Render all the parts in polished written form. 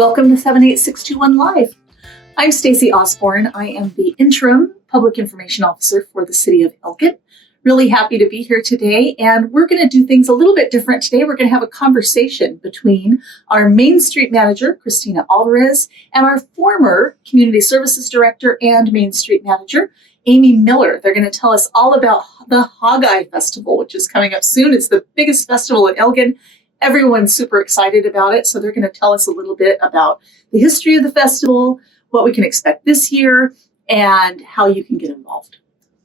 Welcome to 78621 Live. I'm Stacy Osborne. I am the interim public information officer for the city of Elgin. Really happy to be here today, and we're going to do things a little bit different today. We're going to have a conversation between our Main Street manager, Kristina Alvarez, and our former community services director and Main Street manager, Amy Miller. They're going to tell us all about the Hogeye Festival, which is coming up soon. It's the biggest festival in Elgin. Everyone's super excited about it, so they're going to tell us a little bit about the history of the festival, what we can expect this year, and how you can get involved.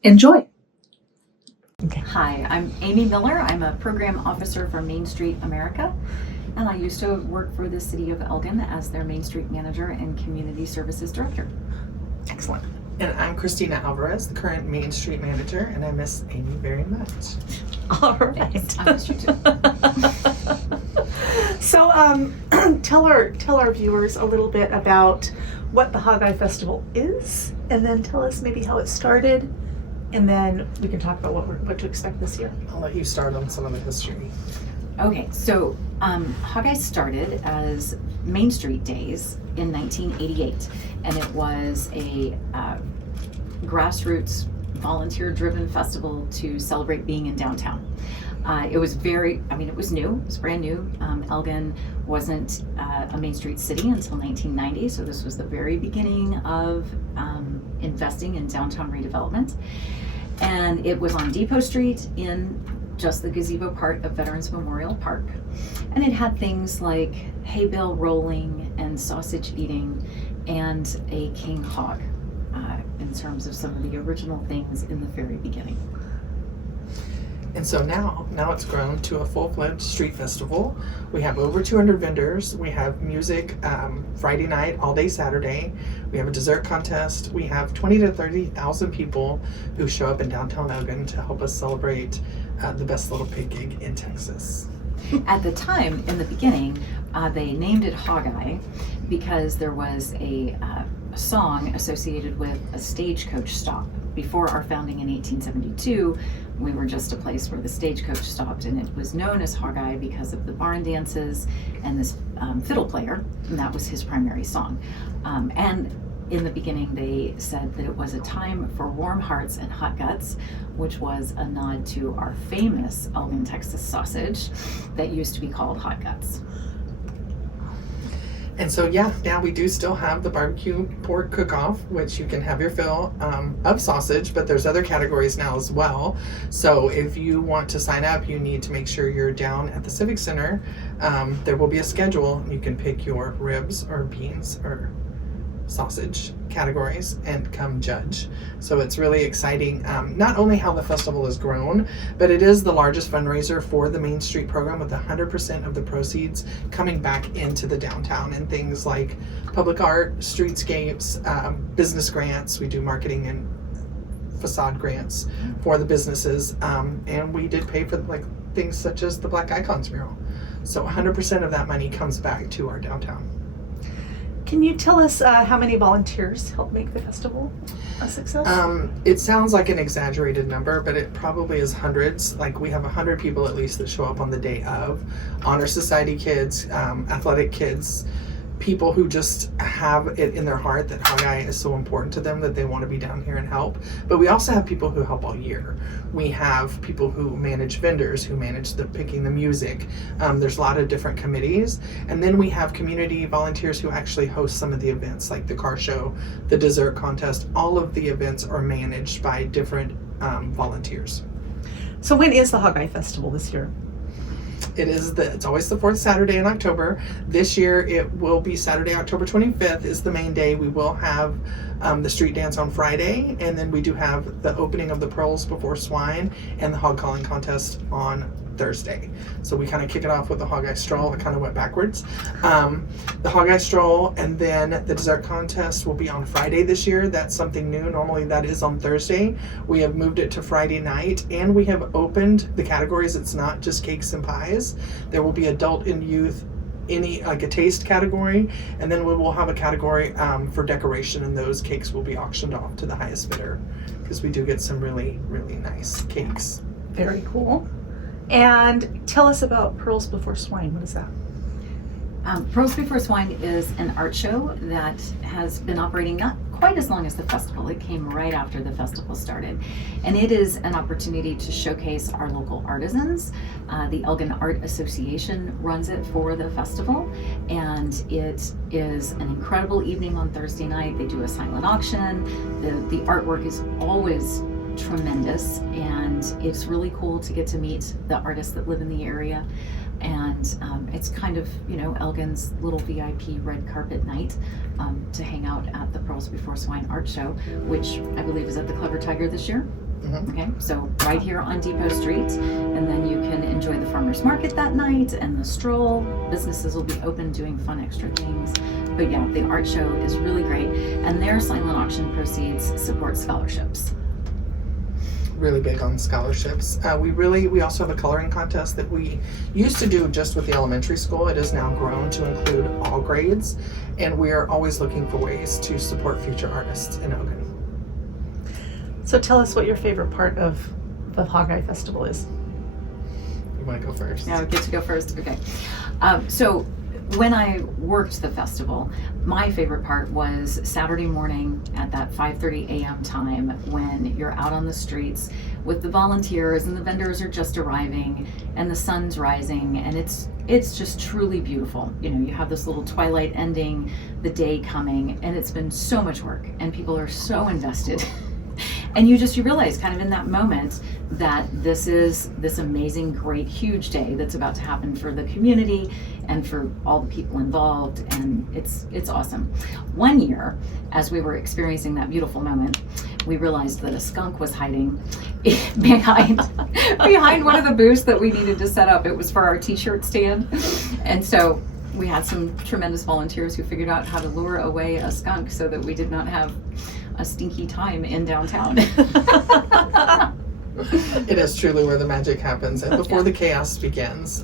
Enjoy. Okay. Hi, I'm Amy Miller. I'm a program officer for Main Street America, and I used to work for the city of Elgin as their Main Street manager and community services director. Excellent. And I'm Kristina Alvarez, the current Main Street manager, and I miss Amy very much. All right. Thanks. I miss you too. So tell our viewers a little bit about what the Hogeye Festival is, and then tell us maybe how it started, and then we can talk about what to expect this year. I'll let you start on some of the history. Okay, so Hogeye started as Main Street Days in 1988, and it was a grassroots volunteer-driven festival to celebrate being in downtown. It was it was new, it was brand new. Elgin wasn't a Main Street city until 1990, so this was the very beginning of investing in downtown redevelopment. And it was on Depot Street in just the gazebo part of Veterans Memorial Park. And it had things like hay bale rolling and sausage eating and a king hog in terms of some of the original things in the very beginning. And so now it's grown to a full-fledged street festival. We have over 200 vendors. We have music Friday night, all day Saturday. We have a dessert contest. We have 20 to 30,000 people who show up in downtown Elgin to help us celebrate the best little pig gig in Texas. At the time, in the beginning, they named it Hogeye because there was a song associated with a stagecoach stop. Before our founding in 1872, we were just a place where the stagecoach stopped, and it was known as Hogeye because of the barn dances and this fiddle player, and that was his primary song. And in the beginning, they said that it was a time for warm hearts and hot guts, which was a nod to our famous Elgin, Texas sausage that used to be called hot guts. And so, now we do still have the barbecue pork cook-off, which you can have your fill of sausage, but there's other categories now as well. So if you want to sign up, you need to make sure you're down at the Civic Center. There will be a schedule. You can pick your ribs or beans or sausage categories and come judge. So it's really exciting, not only how the festival has grown, but it is the largest fundraiser for the Main Street program, with 100% of the proceeds coming back into the downtown and things like public art, streetscapes, business grants. We do marketing and facade grants for the businesses, and we did pay for things such as the Black Icons mural. So 100% of that money comes back to our downtown. Can you tell us how many volunteers help make the festival a success? It sounds like an exaggerated number, but it probably is hundreds. Like, we have 100 people at least that show up on the day of. Honor Society kids, athletic kids, people who just have it in their heart that Hogeye is so important to them that they want to be down here and help. But we also have people who help all year. We have people who manage vendors, who manage picking the music. There's a lot of different committees. And then we have community volunteers who actually host some of the events, like the car show, the dessert contest. All of the events are managed by different volunteers. So when is the Hogeye Festival this year? It's always the fourth Saturday in October. This year it will be Saturday, October 25th is the main day. We will have the street dance on Friday, and then we do have the opening of the Pearls Before Swine and the hog calling contest on Thursday. So we kind of kick it off with the Hogeye Stroll. I kind of went backwards. The Hogeye Stroll, and then the dessert contest will be on Friday this year. That's something new. Normally that is on Thursday. We have moved it to Friday night, and we have opened the categories. It's not just cakes and pies. There will be adult and youth, a taste category, and then we will have a category for decoration, and those cakes will be auctioned off to the highest bidder, because we do get some really, really nice cakes. Very cool. And tell us about Pearls Before Swine. What is that? Pearls Before Swine is an art show that has been operating not quite as long as the festival. It came right after the festival started. And it is an opportunity to showcase our local artisans. The Elgin Art Association runs it for the festival. And it is an incredible evening on Thursday night. They do a silent auction. The artwork is always tremendous, and it's really cool to get to meet the artists that live in the area. And it's kind of, Elgin's little VIP red carpet night to hang out at the Pearls Before Swine art show, which I believe is at the Clever Tiger this year. Mhm. Okay, so right here on Depot Street, and then you can enjoy the farmers market that night and the stroll. Businesses will be open doing fun extra things. But yeah, the art show is really great, and their silent auction proceeds support scholarships. Really big on scholarships. We also have a coloring contest that we used to do just with the elementary school. It has now grown to include all grades, and we are always looking for ways to support future artists in Elgin. So tell us what your favorite part of the Hogeye Festival is. You want to go first? Now I get to go first. Okay. So when I worked the festival, my favorite part was Saturday morning at that 5:30 a.m. time when you're out on the streets with the volunteers and the vendors are just arriving and the sun's rising, and it's just truly beautiful. You have this little twilight ending, the day coming, and it's been so much work and people are so invested. And you realize kind of in that moment that this is this amazing, great, huge day that's about to happen for the community and for all the people involved, and it's awesome. One year, as we were experiencing that beautiful moment, we realized that a skunk was hiding behind one of the booths that we needed to set up. It was for our t-shirt stand. And so we had some tremendous volunteers who figured out how to lure away a skunk so that we did not have a stinky time in downtown. It is truly where the magic happens, and before the chaos begins.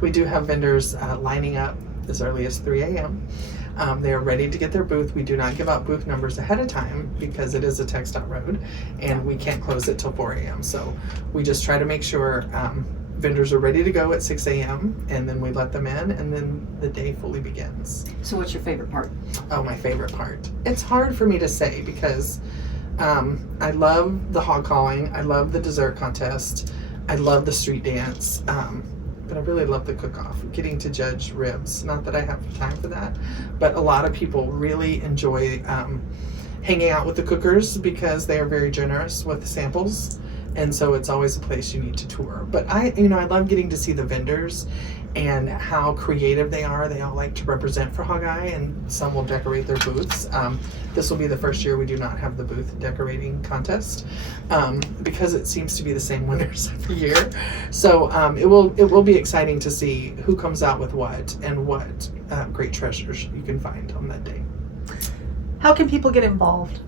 We do have vendors lining up as early as 3 a.m. They are ready to get their booth. We do not give out booth numbers ahead of time because it is a TxDOT road and we can't close it till 4 a.m. So we just try to make sure vendors are ready to go at 6 a.m. and then we let them in, and then the day fully begins. So what's your favorite part? Oh, my favorite part. It's hard for me to say because I love the hog calling. I love the dessert contest. I love the street dance. But I really love the cook-off, getting to judge ribs. Not that I have time for that, but a lot of people really enjoy hanging out with the cookers because they are very generous with samples. And so it's always a place you need to tour. But I love getting to see the vendors and how creative they are. They all like to represent for Hogeye, and some will decorate their booths. This will be the first year we do not have the booth decorating contest because it seems to be the same winners every year. So it will be exciting to see who comes out with what and what great treasures you can find on that day. How can people get involved?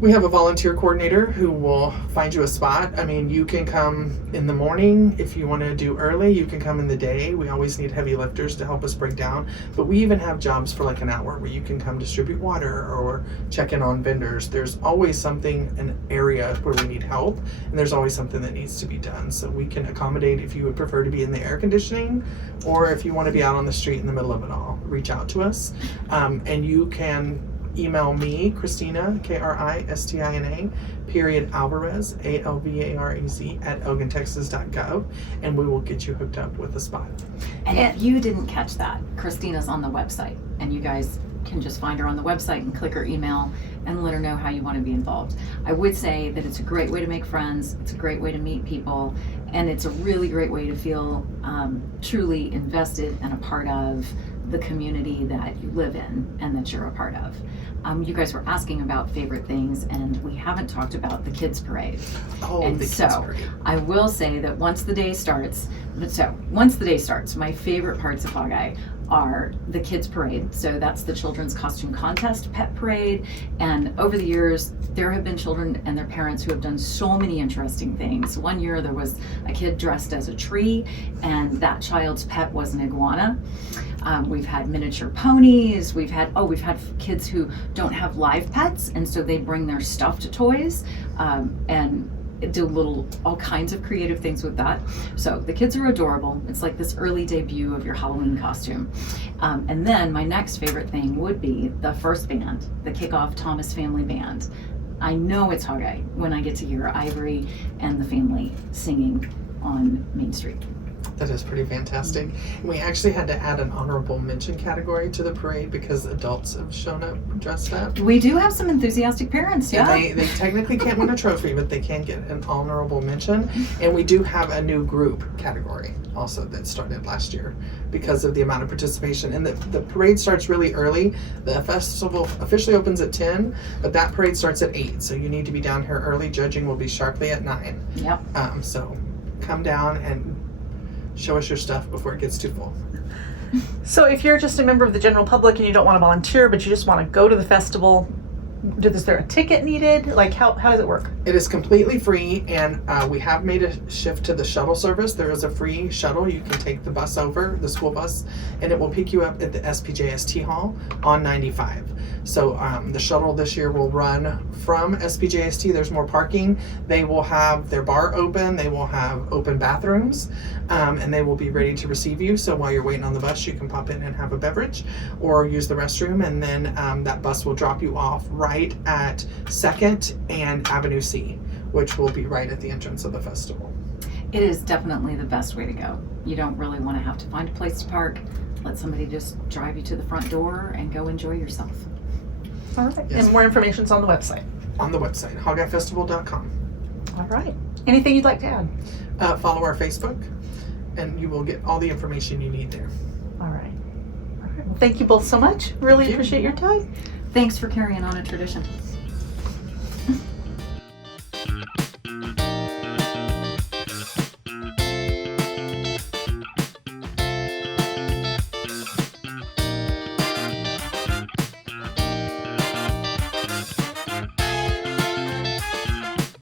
We have a volunteer coordinator who will find you a spot. I mean, you can come in the morning. If you want to do early, you can come in the day. We always need heavy lifters to help us break down. But we even have jobs for like an hour where you can come distribute water or check in on vendors. There's always something, an area where we need help, and there's always something that needs to be done. So we can accommodate if you would prefer to be in the air conditioning, or if you want to be out on the street in the middle of it all, reach out to us. And you can email me, Kristina, Kristina, _Alvarez, ALVAREZ @elgintexas.gov, and we will get you hooked up with a spot. And if you didn't catch that, Kristina's on the website, and you guys can just find her on the website and click her email and let her know how you want to be involved. I would say that it's a great way to make friends, it's a great way to meet people, and it's a really great way to feel truly invested and a part of the community that you live in and that you're a part of. You guys were asking about favorite things, and we haven't talked about the kids parade. Oh, And the kids so, parade. I will say that once the day starts, my favorite parts of Hogeye are the kids parade. So that's the children's costume contest pet parade. And over the years, there have been children and their parents who have done so many interesting things. One year there was a kid dressed as a tree, and that child's pet was an iguana. We've had miniature ponies. We've had kids who don't have live pets, and so they bring their stuffed toys. And do all kinds of creative things with that. So the kids are adorable. It's like this early debut of your Halloween costume. And then my next favorite thing would be the first band, the kickoff Thomas Family Band. I know it's Hogeye when I get to hear Ivory and the family singing on Main Street. That is pretty fantastic. And we actually had to add an honorable mention category to the parade because adults have shown up dressed up. We do have some enthusiastic parents, yeah. And they technically can't win a trophy, but they can get an honorable mention. And we do have a new group category also that started last year because of the amount of participation. And the parade starts really early. The festival officially opens at 10, but that parade starts at 8. So you need to be down here early. Judging will be sharply at 9. Yep. So come down and show us your stuff before it gets too full. So if you're just a member of the general public and you don't want to volunteer, but you just want to go to the festival, is there a ticket needed? Like how does it work? It is completely free, and we have made a shift to the shuttle service. There is a free shuttle. You can take the bus over, the school bus, and it will pick you up at the SPJST Hall on 95. So the shuttle this year will run from SPJST. There's more parking. They will have their bar open. They will have open bathrooms, and they will be ready to receive you. So while you're waiting on the bus, you can pop in and have a beverage or use the restroom, and then that bus will drop you off right at 2nd and Avenue C, which will be right at the entrance of the festival. It is definitely the best way to go. You don't really want to have to find a place to park. Let somebody just drive you to the front door and go enjoy yourself. All right. Yes. And more information's on the website. On the website, hogeyefestival.com. All right. Anything you'd like to add? Follow our Facebook, and you will get all the information you need there. All right. All right. Well, thank you both so much. Really Thank you. appreciate your time. Thanks for carrying on a tradition.